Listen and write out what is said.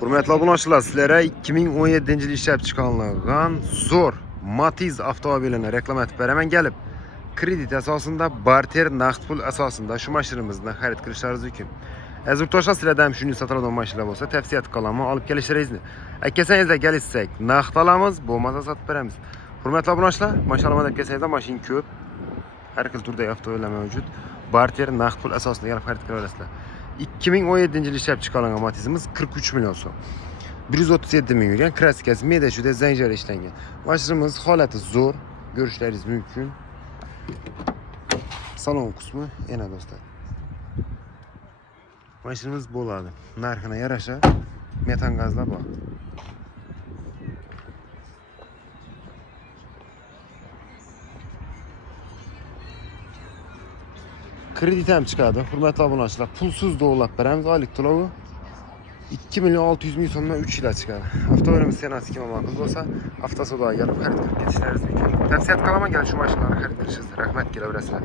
Hürmetli obunachilar, sizlarga 2017-yil ishlab chiqarilgan zo'r Matiz avtomobilini reklam etib beraman. Gelip kredit asosida, barter naqd pul asosida shu mashinamizni xarid qilishlaringiz mumkin. Aziz yurtdoshlar, sizlardan ham shunday sotiladigan mashinalar bo'lsa, tavsiya qilaman, olib kelishlaringizni. Akasangizda kelishsak, naqd olamiz, bo'lmasa sotib beramiz. Hurmatli obunachilar, mashallah deb kelsangizlar, mashina ko'p. Har xil turdagi avtomobillar mavjud. Barter naqd pul asosida kelib xarid qila olasizlar. 2017-yil ishlab chiqarilgan Matizimiz 43 million so'm. 137 ming yurgan, kraskasi meda shuda zanjir ishlangan. Mashinamiz holati zo'r, ko'rishlaringiz mumkin. Salon qismi yana do'stlar. Mashinamiz bo'ladi. Narxina yarasha metan gazlar bor. Kredit ham chiqadi. Hurmatli obunachilar, pulsiz to'lab beramiz. Oylik to'lovi 2 million 600 ming so'mdan 3 yilga chiqadi. Avtomobilimiz senasi kim ma'qul bo'lsa, avtosodaga kelib xarid qilib ketishlaringiz mumkin. Tavsiya qilaman, kelib shu mashinani xarid qilishingizni. Rahmat, kelaverasizlar.